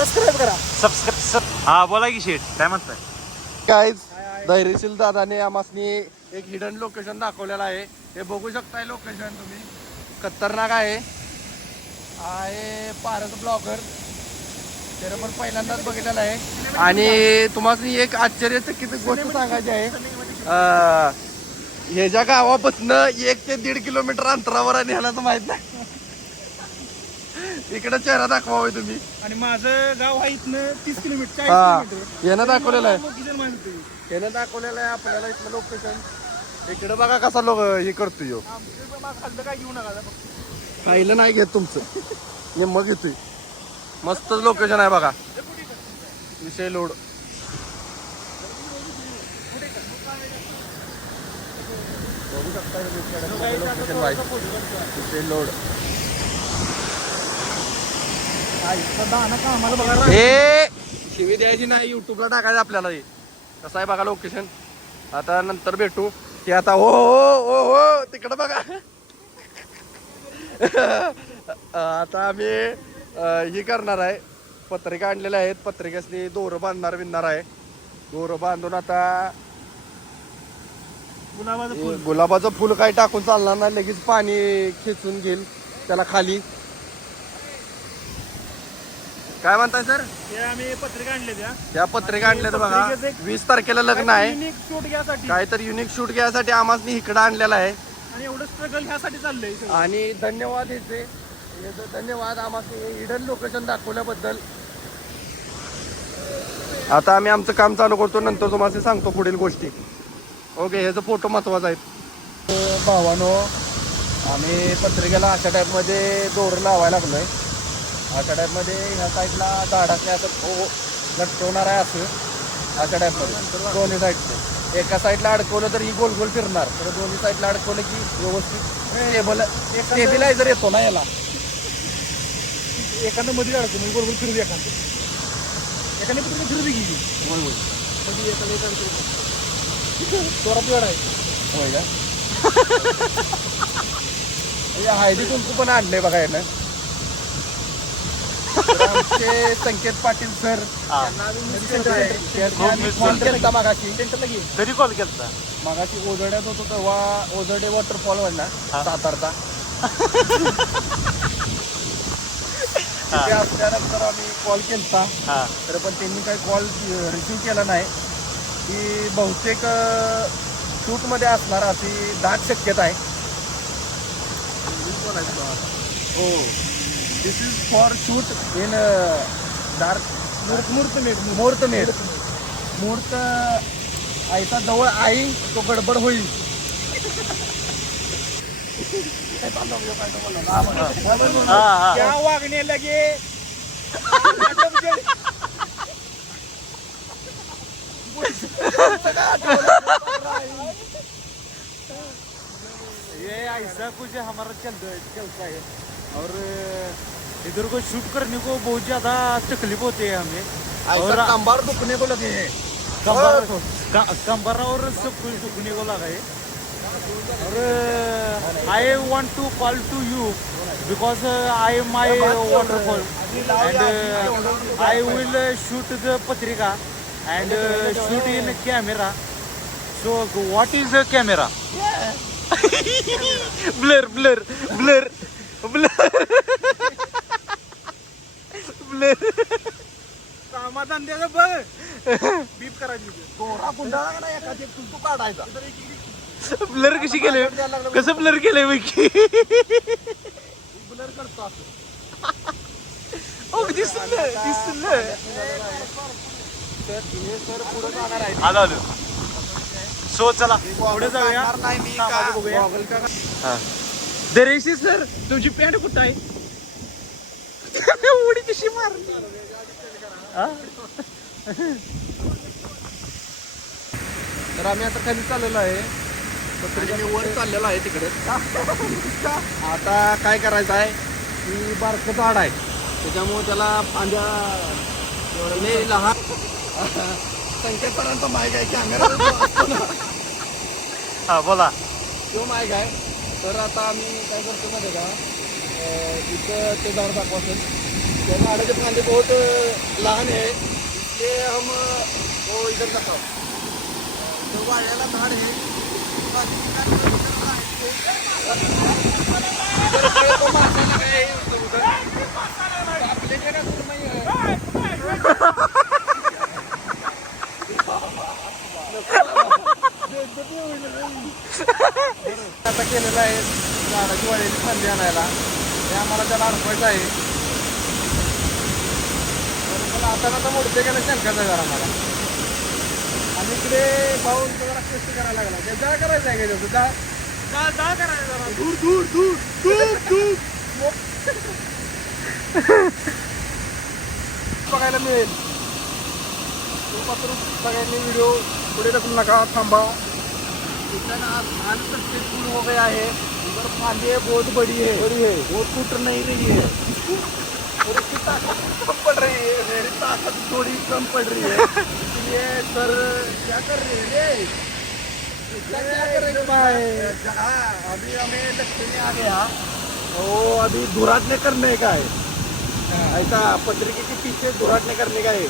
Subscribe करा. हा बोला की शेठ काय म्हणताय. काय धैर्यशील दादाने आम्हासनी एक हिडन लोकेशन दाखवलेलं आहे. हे बघू शकताय लोकेशन तुम्ही. खतरनाक आहे पारस ब्लॉगर. त्याला पण पहिल्यांदाच बघितलेलं आहे. आणि तुम्हाला एक आश्चर्यचकित गोष्ट सांगायची आहे. ह्याच्या गावापासून 1 ते 1.5 किलोमीटर अंतरावर आणि ह्याला तर माहित नाही. इकडे चेहरा दाखवा तुम्ही. आणि माझं गाव आहे इथनं 30 किलोमीटर. हा यानं दाखवलेलं आहे. माहिती यानं दाखवलेलं आहे आपल्याला इथलं लोकेशन. इकडे बघा कसा लोक हे करतोय ह्यो. खाल्लं काय घेऊ नका. खायला नाही घेत तुमचं. मग घेतोय. मस्त लोकेशन आहे बघा. विषय लोड. बघू शकता लोकेशन वाईज. विषय लोड. आम्हाला बघा. हे शिवी द्यायची नाही. युट्यूबला टाकायचं आपल्याला. हे कसं आहे बघा लोकेशन. आता नंतर भेटू की आता हो हो हो हो तिकडं बघा. आता आम्ही ही करणार आहे. पत्रिका आणलेल्या आहेत. पत्रिकेसनी दोरं बिनणार आहे. दोरं बांधून आता गुलाबाचं फुल काही टाकून चालणार नाही. लगेच पाणी खेचून घेईल त्याला खाली. काय म्हणताय सर. आम्ही पत्रिका आणले त्या पत्रिका आणल्या तर बघा 20 तारखेला लग्न आहे. शूट घ्यासाठी काहीतरी युनिक शूट घ्यायसाठी आम्हाला इकडं आणलेलं आहे. आणि एवढं स्ट्रगल ह्यासाठी चाललंय. आणि धन्यवाद याचे धन्यवाद आम्हाला हिडन लोकेशन दाखवल्याबद्दल. आता आम्ही आमचं काम चालू करतो. नंतर तुम्हाला सांगतो पुढील गोष्टी. ओके ह्याचा फोटो महत्वाचा आहे. भावानो आम्ही पत्रिकेला अशा टाईपमध्ये दोर लावायला लागलोय. अशा टाईपमध्ये ह्या साईडला झाडाचे असं लटकवणार आहे. असं अशा टाईपमध्ये दोन्ही साईडचे. एका साईडला अडकवलं तर ही गोल गोल फिरणार. तर दोन्ही साईडला अडकवलं की व्यवस्थित स्टेबिलायझर येतो ना याला. एखादं मध्ये अडकतो म्हणजे बरोबर फिरू दे. एखादी पत्रिका फिरू दे गेली. चोरात वेळ आहे. होय का. हळदी कुंकू पण आणलंय बघा यानं. आमचे संकेत पाटील सर कॉल केलता मागाशी. तरी कॉल केलता मागाशी ओझरड्यात होतो तेव्हा. Ozarde waterfall Verna सातारचा. तिथे असल्यानंतर आम्ही कॉल केलता. तर पण त्यांनी काही कॉल रिसिव्ह केला नाही. की बहुतेक शूट मध्ये असणार अशी दाट शक्यता आहे. हो this is for shoot in dark मुहूर्त आयता जवळ आई तो गडबड होईल. त्या वागणे लगे ये ऐसा कुछ हमारा चलता है और इधर को शूट करने को बहुत ज्यादा तकलीफ होती है हमें. और कंबार दुखने को लगे हैं. कंबर और सब कुछ दुखने को लगा है. और I want to call to you because I my waterfall and I will shoot the पत्रिका and shoot in camera. So what is a camera? blur समाधान द्यायचं बघ. बीप करायची तोरा गुंडाळा का नाही एखादी तू काढायचा. ब्लर कशी केले. कसं ब्लर केलंय की ब्लर करतो असं. दिसलं सर पुढे जाणार आहे. आलो सो चला पुढे जाऊया. दरेशी सर तुमची पॅन्ट कुठं आहे. उडी कशी मारली. तर आम्ही आता खाली चाललेलो आहे. वर चाललेलो आहे तिकडे. आता काय करायचं आहे की बारकं झाड आहे त्याच्यामुळे त्याला फांद्या एवढं लहान. संकेतपर्यंत माहिती आहे कॅमेरा. हा बोला. तो माईक आहे. तर आता आम्ही काय करतो माहिती का, इथं ते झाड दाखवा असेल, त्या झाडाचे फांदे बहुत लहान आहे, इसलिए हम वो इधर दाखव. तो वाळ्याला झाड आहे, आता केलेलं आहे झाडाची वाळ्याची फांदी आणायला. हे आम्हाला त्याला अडकवायचं आहे. मला आता मोडते का नाही शंकाचा घर आम्हाला. आणि इकडे भाऊ जरा कष्ट करायला लागला. ते जा करायचं आहे का त्याचं, जा करायचं जरा दूर दूर दूर दूर दूर बघायला मिळेल. तो मात्र सगळ्यांनी व्हिडिओ पुढे ढकलू नका, थांबा. इतना आसान सक्सेसफुल हो गया है. उधर फांदी बहुत बड़ी है, वो टूट नहीं रही है और उसकी ताकत कम पड़ रही है. मेरी ताकत थोड़ी कम पड़ रही है, इसलिए सर क्या कर रहे हैं, क्या करेंगे भाई. अभी हमें लक्ष्य में आ गया, तो अभी दुराटने करने का है. ऐसा पत्रिके के पीछे दुराटने करने का है.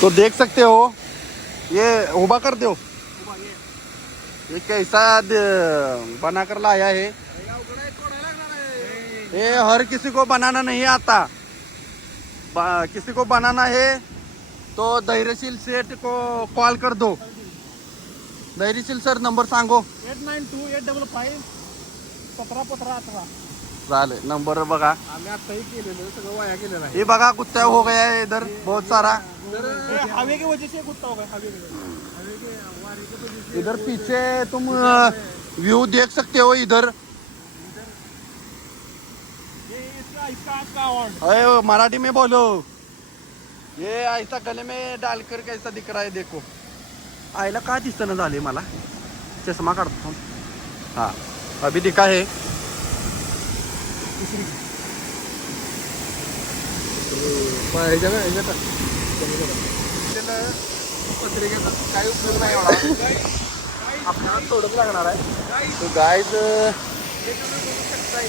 तो देख सकते हो, ये उबा कर दो. ये कैसा बनाकर लाया है. ये हर किसी को बनाना नहीं आता. किसी को बनाना है तो धैर्यशील सेठ को कॉल कर दो. धैर्यशील सर नंबर सांगो. 8928551718. चालेल, नंबर बघा. आम्ही आताही केलेलं सगळं वाया गेलेलं आहे. ये बघा कुत्ता हो गया है इधर बहुत सारा. हवे की वजह से कुत्ता हो गया. हवे के वारे की वजह से. इधर पीछे तुम व्यू देख सकते हो. इधर ये इसका आपका अवार्ड. अरे मराठी में बोलो. ये ऐसा गले में डालकर कैसा दिख रहा है देखो. आईला का दिसणं झाले मला. चष्मा काढतो. हा अभी दिखा है. पत्रिकेचा काही उपयोग नाही होणार. आपल्याला थोडंच लागणार आहे. तो गायच हे तुम्ही बघू शकताय.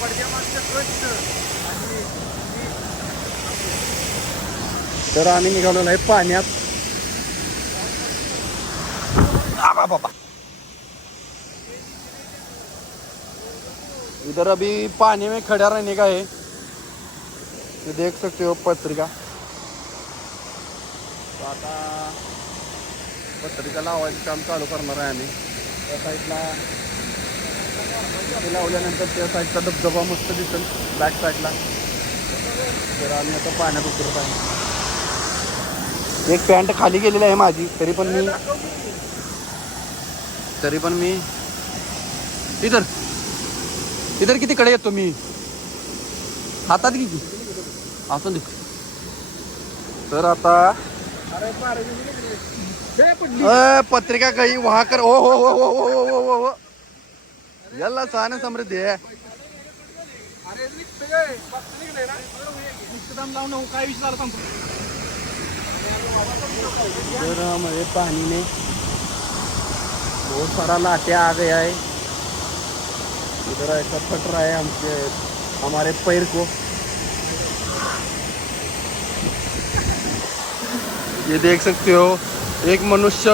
पडद्यामागचं कष्ट आणि तर आम्ही निघालेलो आहे पाण्यात. बाबा इधर अभी पानी में खड़ा रहने का है. ये देख सकते हो पत्रिका. तो आता पत्रिका लावायचं काम चालू करणार आहे आम्ही. त्या साईडला लावल्यानंतर त्या साईडचा धबधबा मस्त दिसेल बॅक साईडला. तर आम्ही आता पाण्यात उतरत आहे. एक पॅन्ट खाली गेलेली आहे माझी, तरी पण मी इधर कितीकडे येतो मी. हातात किती असं दे. तर आता पत्रिका गई वहां कर. हो हो हो हो हो हो हो. याला सहाने समृद्धी आहे. काय विचार सांगतो. हमारे पानी में बहुत सारा लाटे आ गया है. इधर ऐसा फट रहा है हमारे पैर को. ये देख सकते हो एक मनुष्य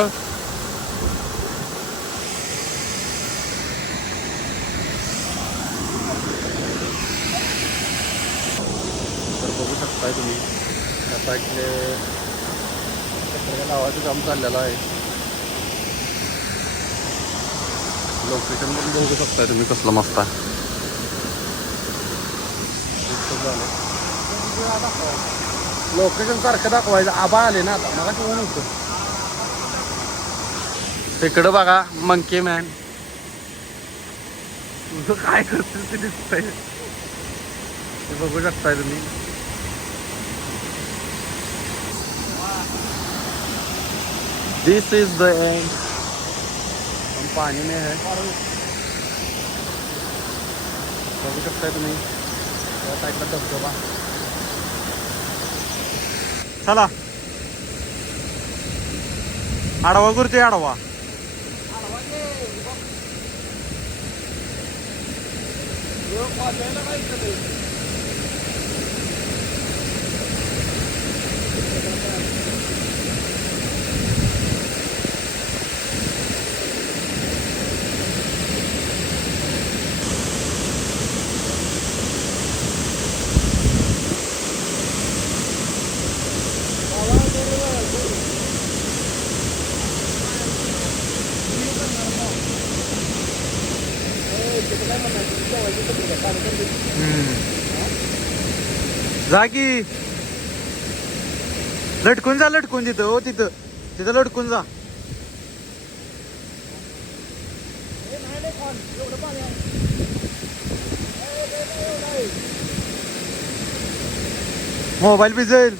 तर बघू शकताय तुम्ही त्या साईडले लावायचं काम चाललेलं आहे. लोकेशन पण बघू शकताय तुम्ही कसलं मस्त आहे. लोकेशन सारखं दाखवायचं. आबा आले ना आता मला किंवा नव्हतं. तिकडं बघा मंकी मॅन. तुझं काय करतोय ते दिसतंय. ते बघू शकताय तुम्ही. दिस इज द एंड. हम पानी में है. बघू शकताय तुम्ही त्या साईडला धबधबा. चला आडवा करतोय आडवा. जा की लटकून जा, लटकून तिथं हो, तिथं तिथं लटकून जा. मोबाईल भिजेल.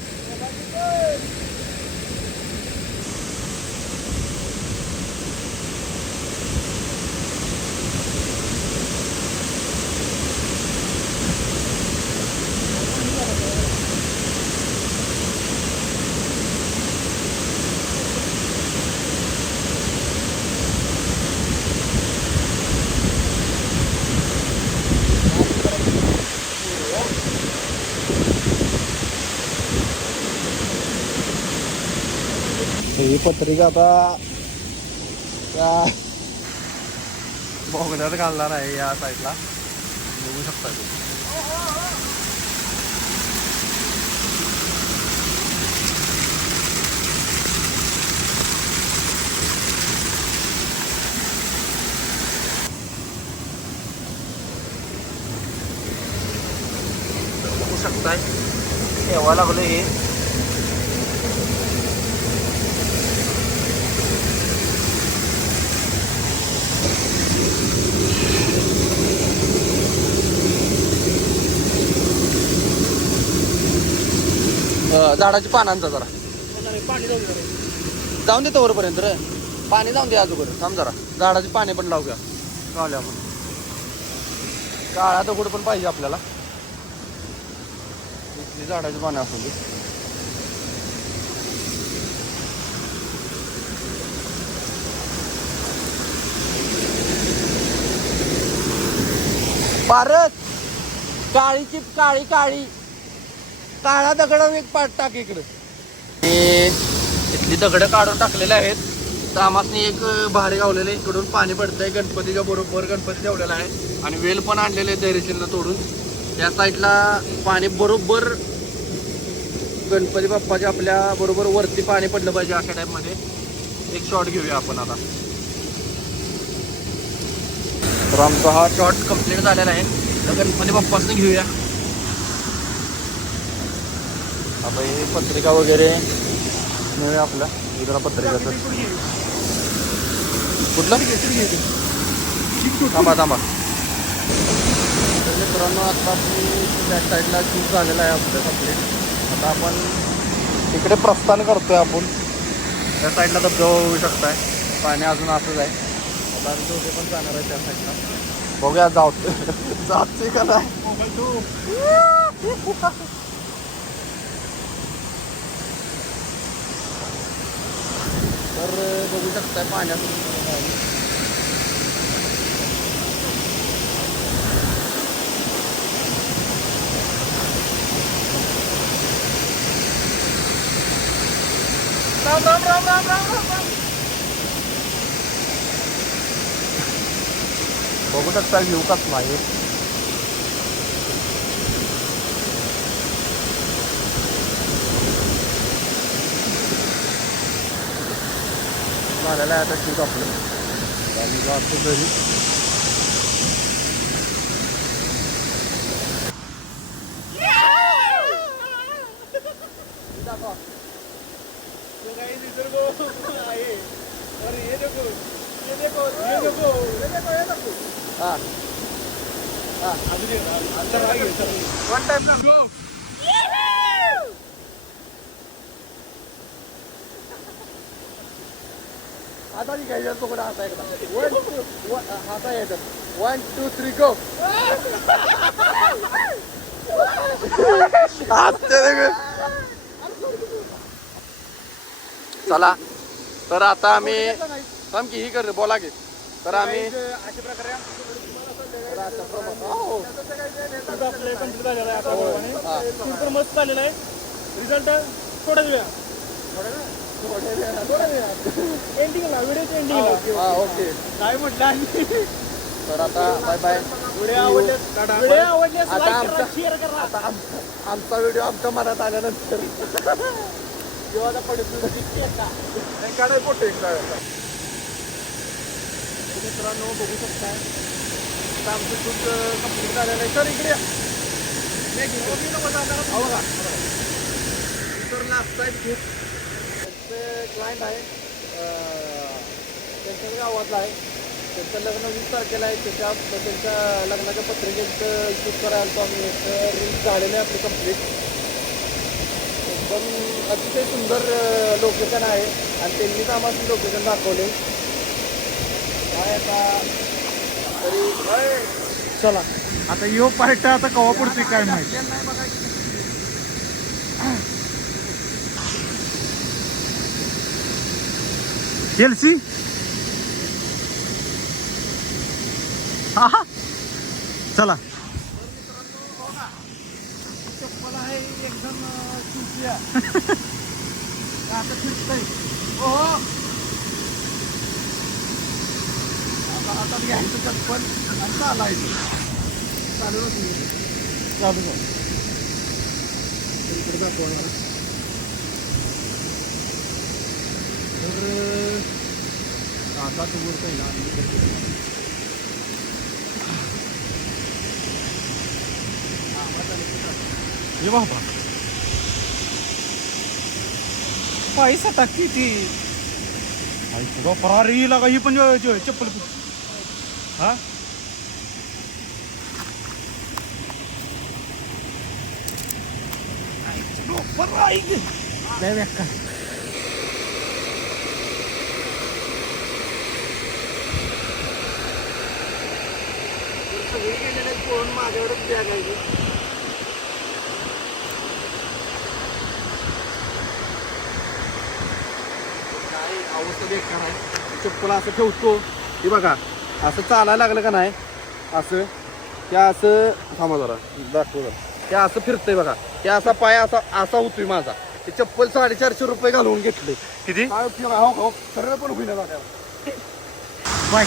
ही पत्रिका आता त्या बोगद्यात घालणार आहे या साईडला, बघू शकता तुम्ही. बघू शकताय ठेवा लागलं हे. झाडाची पानांचा जरा पाणी जाऊन देतो वरपर्यंत रे, पाणी जाऊन दे अजून थांब जरा. झाडाची पाने पण लावूया, लावले आपण. काळा दगड पण पाहिजे आपल्याला, इथली झाडाची पाने असू दे. भारत काळीची काळी काळी काळा दगड एक पाठ टाक इकडे. इथली दगड काढून टाकलेले आहेत. तामासनी एक भारी गावलेलं आहे. इकडून पाणी पडतंय गणपतीच्या बरोबर. गणपती ठेवलेला आहे आणि वेल पण आणलेले धैर्यशीलला तोडून. त्या साईडला पाणी बरोबर गणपती बाप्पाच्या आपल्या बरोबर वरती पाणी पडलं पाहिजे अशा टाईपमध्ये एक शॉट घेऊया आपण आता. तर आमचा हा शॉट कंप्लीट झालेला आहे. तर गणपती बाप्पासने घेऊया आता. हे पत्रिका वगैरे मिळूया आपल्या इकडं. पत्रिकाचं कुठलं थांबा थांबा. तर मित्रांनो आता आपली बॅक साईडला शूट झालेला आहे आपलं कंप्लीट. आता आपण इकडे प्रस्थान करतोय आपण. त्या साईडला धबधबा होऊ शकताय, पाणी अजून असंच आहे. आता आम्ही दोघे पण जाणार आहे त्या साईडला. बघूया जाते का नाही. तर बघू शकताय पाण्यातून राम राम राम राम राम राम. बघू शकता व्ह्यू कसला आहे. झालेलं आहे आता शूट आपलं. आम्ही जातो घरी. वन टाइम ना आता नाही घ्यायचं तो. आता एकदा 1 2 हाता यायचं. 1 2 3 गो. चला तर आता आम्ही थांब की ही कर बोला की तर आम्ही अशा प्रकारे कंप्लीट झालेला आहे आपल्याप्रमाणे शूट पण मस्त झालेला आहे रिझल्ट थोड्याच वेळा एंडिंगला व्हिडिओच्या एंडिंगला ओके काय म्हटलं आणि तर आता बाय बाय व्हिडिओ आवडल्यास आता लाईक आमचा- करा शेअर करा आता आमचा व्हिडिओ आमच्या मनात आल्यानंतर जेव्हा पडत काढाय फोटो मित्रांनो बघू शकता आता आमचं शूट कंप्लीट झालेलं आहे सर इकडे क्लायंट आहे त्यांच्याच गावातला आहे त्यांचं लग्न 20 तारखेला आहे त्यांच्या लग्नाच्या पत्रिकेचं शूट करायला तो आम्ही एक रील्स झालेलं आहे आपली कंप्लीट एकदम अतिशय सुंदर लोकेशन आहे आणि त्यांनीच आम्हाला लोकेशन दाखवले काय आता तरी चला आता यो पार्ट आता कवा पुढची काय माहिती केलसी चला चप्पल आहे एकदम सुटल्या आता फिरतंय हो आता घ्यायचं चप्पल आणि चालायचं चालू इकडे दाखवा मला तर आता तू वर पहिला ये बाबा पैसा टाकी ती फरारी लागा ही पण चप्पल हा सगळी गेलेले कोण माझ्यावरच बॅग आहे काय अवस्था बेकार आहे चप्पल असं ठेवतो हे बघा असं चालायला लागलं का नाही असं त्या असं थांबा जरा दाखव जरा त्या असं फिरतंय बघा त्या असा पाय असा असा होतोय माझा ते चप्पल 450 रुपये घालवून घेतले किती काय उपयोग हो सरळ पण होईना जागा बाय